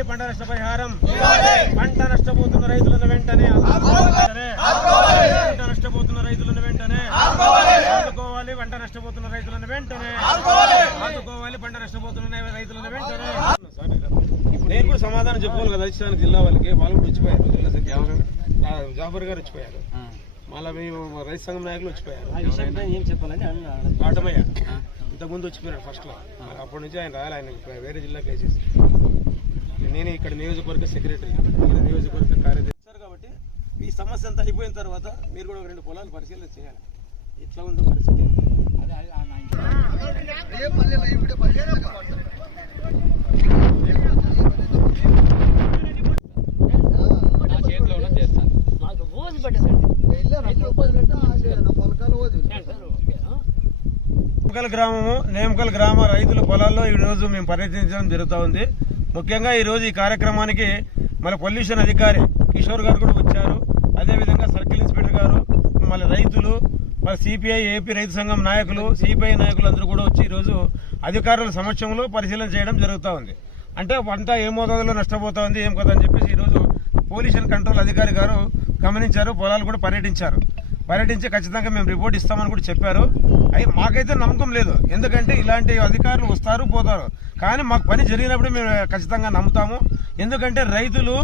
అందుకోవాలి పంట నష్ట పరిహారం, పంట నష్టపోతున్న రైతులను వెంటనే పంట నష్టపోతున్న రైతులను వెంటనే అందుకోవాలి, పంట నష్టపోతున్న రైతులను వెంటనే అందుకోవాలి, పంట నష్టపోతున్న రైతులను వెంటనే. నేను కూడా సమాధానం చెప్పుకోవాలి కదా అధిష్టానికి, జిల్లా వాళ్ళకి. వాళ్ళు కూడా వచ్చిపోయారు, జిల్లా సచివ జాఫర్ గారు వచ్చిపోయారు, మళ్ళీ మేము రైతు సంఘం నాయకులు వచ్చిపోయారు. ఏం చెప్పాలని ఆటమయ్య ఇంతకుముందు వచ్చిపోయాడు ఫస్ట్ లో, అప్పటి నుంచి ఆయన రాయాలి, ఆయన వేరే జిల్లాకి వేసేసి. నేనే ఇక్కడ నియోజకవర్గ సెక్రటరీ, నియోజకవర్గ కార్యదర్శి కాబట్టి ఈ సమస్య అంతా అయిపోయిన తర్వాత మీరు కూడా 2 పొలాలు పరిశీలన చేయాలి, ఎట్లా ఉందో పరిస్థితి. నేమకల్ గ్రామ రైతుల పొలాల్లో ఈ రోజు మేము పర్యటించడం జరుగుతూ ఉంది. ముఖ్యంగా ఈ రోజు ఈ కార్యక్రమానికి మన పొల్యూషన్ అధికారి కిషోర్ గారు కూడా వచ్చారు, అదేవిధంగా సర్కిల్ ఇన్స్పెక్టర్ గారు, మళ్ళీ రైతులు, మన సిపిఐ ఏపీ రైతు సంఘం నాయకులు, సిపిఐ నాయకులు అందరూ కూడా వచ్చి ఈరోజు అధికారుల సమక్షంలో పరిశీలన చేయడం జరుగుతూ ఉంది. అంటే పంట ఏ మోతాదులో నష్టపోతా ఉంది ఏం కదా అని చెప్పేసి ఈరోజు పొల్యూషన్ కంట్రోల్ అధికారి గారు గమనించారు, పొలాలు కూడా పర్యటించి ఖచ్చితంగా మేము రిపోర్ట్ ఇస్తామని కూడా చెప్పారు. మాకైతే నమ్మకం లేదు, ఎందుకంటే ఇలాంటి అధికారులు వస్తారు పోతారు, కానీ మాకు పని జరిగినప్పుడు మేము ఖచ్చితంగా నమ్ముతాము. ఎందుకంటే రైతులు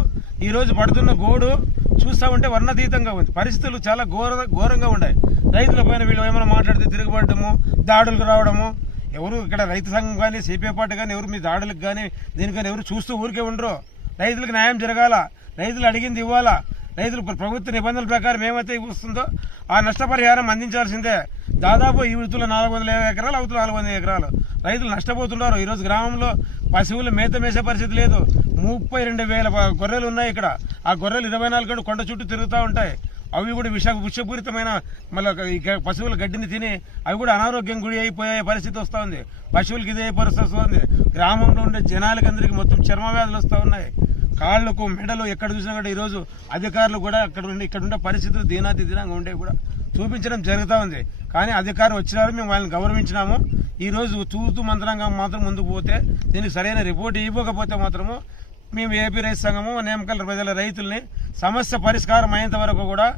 ఈరోజు పడుతున్న గోడు చూస్తూ ఉంటే వర్ణతీతంగా ఉంది, పరిస్థితులు చాలా ఘోరంగా ఉన్నాయి. రైతుల పైన వీళ్ళు ఏమైనా మాట్లాడితే తిరగబడటము, దాడులకు రావడము. ఎవరు ఇక్కడ రైతు సంఘం కానీ సిపిఐ పార్టీ కానీ ఎవరు మీ దాడులకు కానీ దీనికని ఎవరు చూస్తూ ఊరికే ఉండరు. రైతులకు న్యాయం జరగాల, రైతులు అడిగింది ఇవ్వాలా, రైతులు ప్రభుత్వ నిబంధనల ప్రకారం ఏమైతే ఇస్తుందో ఆ నష్టపరిహారం అందించాల్సిందే. దాదాపు ఈ వృత్తుల 450 ఎకరాలు, అవతల 400 ఎకరాలు రైతులు నష్టపోతున్నారు. ఈరోజు గ్రామంలో పశువులు మేత మేసే పరిస్థితి లేదు. 32,000 గొర్రెలు ఉన్నాయి ఇక్కడ. ఆ గొర్రెలు 24 గంటలు కొండ చుట్టూ తిరుగుతూ ఉంటాయి. అవి కూడా విషపూరితమైన మళ్ళీ పశువుల గడ్డిని తిని అవి కూడా అనారోగ్యం గురి అయిపోయే పరిస్థితి వస్తూ ఉంది. పశువులకి ఇదే పరిస్థితి వస్తుంది. గ్రామంలో ఉండే జనాలకి అందరికీ మొత్తం చర్మ వ్యాధులు వస్తూ ఉన్నాయి. కాళ్లకు మెడలు ఎక్కడ చూసినా కూడా ఈరోజు అధికారులు కూడా ఇక్కడ ఉండే పరిస్థితులు దీనంగా ఉండే కూడా చూపించడం జరుగుతూ ఉంది. కానీ అధికారులు వచ్చినారు, మేము వాళ్ళని గౌరవించినాము. ఈరోజు తూతు మంత్రంగా మాత్రం ముందుకు పోతే, దీనికి సరైన రిపోర్ట్ ఇవ్వకపోతే మాత్రము మేము ఏపీ రైతు సంఘము నేమకల్ ప్రజల రైతుల్ని సమస్య పరిష్కారం అయ్యేంత వరకు కూడా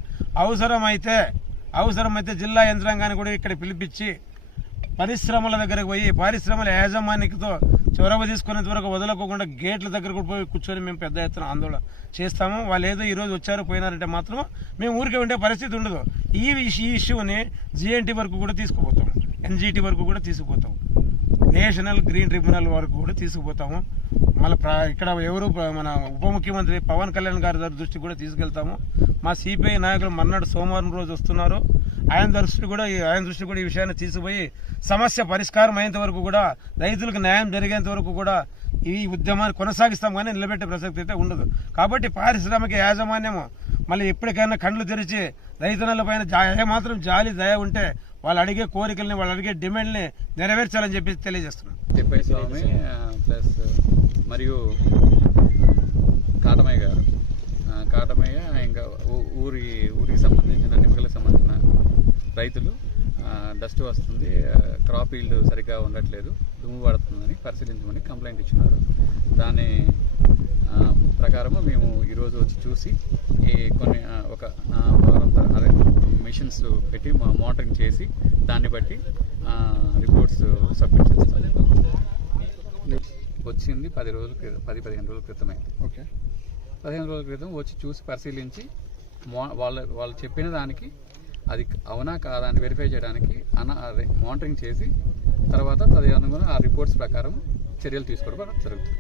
అవసరమైతే జిల్లా యంత్రాంగాన్ని కూడా ఇక్కడ పిలిపించి పరిశ్రమల దగ్గరకు పోయి పారిశ్రమల యాజమాన్యతో చొరవ తీసుకునేంత వరకు వదలకోకుండా గేట్ల దగ్గర కూడా పోయి కూర్చొని మేము పెద్ద ఎత్తున ఆందోళన చేస్తాము. వాళ్ళు ఏదో ఈరోజు వచ్చారు పోయినారంటే మాత్రం మేము ఊరికే ఉండే పరిస్థితి ఉండదు. ఈ ఇష్యూని జిఎన్టీ వరకు కూడా తీసుకుపోతాము, ఎన్జిటి వరకు కూడా తీసుకుపోతాము, నేషనల్ గ్రీన్ ట్రిబ్యునల్ వరకు కూడా తీసుకుపోతాము. మళ్ళీ ఇక్కడ ఎవరు మన ఉప ముఖ్యమంత్రి పవన్ కళ్యాణ్ గారి దృష్టికి కూడా తీసుకెళ్తాము. మా సిపిఐ నాయకులు మర్నాడు సోమవారం రోజు వస్తున్నారు, ఆయన దృష్టి కూడా ఈ విషయాన్ని తీసుకుపోయి సమస్య పరిష్కారం అయ్యేంత వరకు కూడా, రైతులకు న్యాయం జరిగేంత వరకు కూడా ఈ ఉద్యమాన్ని కొనసాగిస్తాం, కానీ నిలబెట్టే ప్రసక్తి అయితే ఉండదు. కాబట్టి పారిశ్రామిక యాజమాన్యము మళ్ళీ ఎప్పటికైనా కండ్లు తెరిచి రైతుల పైన ఏమాత్రం జాలి దయ ఉంటే వాళ్ళు అడిగే కోరికల్ని, వాళ్ళు అడిగే డిమాండ్ని నెరవేర్చాలని చెప్పి తెలియజేస్తున్నాం. తిప్పై స్వామి ప్లస్ మరియు కాటమయ్య గారు, కాటమయ్య ఇంకా ఊరికి సంబంధించిన నిమ్మకలకు సంబంధించిన రైతులు డస్ట్ వస్తుంది, క్రాప్ ఈల్డ్ సరిగ్గా ఉండట్లేదు, దుమ్ము పడుతుందని పరిశీలించమని కంప్లైంట్ ఇచ్చినారు. దాని ప్రకారము మేము ఈరోజు వచ్చి చూసి కొన్ని ఒక వారం మిషన్స్ పెట్టి మానిటరింగ్ చేసి దాన్ని బట్టి రిపోర్ట్స్ సబ్మిట్ చేస్తాం. వచ్చింది 10-15 రోజుల క్రితమే. ఓకే, 15 రోజుల క్రితం వచ్చి చూసి పరిశీలించి వాళ్ళు చెప్పిన దానికి అది అవునా కాదా అని వెరిఫై చేయడానికి మానిటరింగ్ చేసి తర్వాత తదనుగుణంగా ఆ రిపోర్ట్స్ ప్రకారం చర్యలు తీసుకోవడం జరుగుతుంది.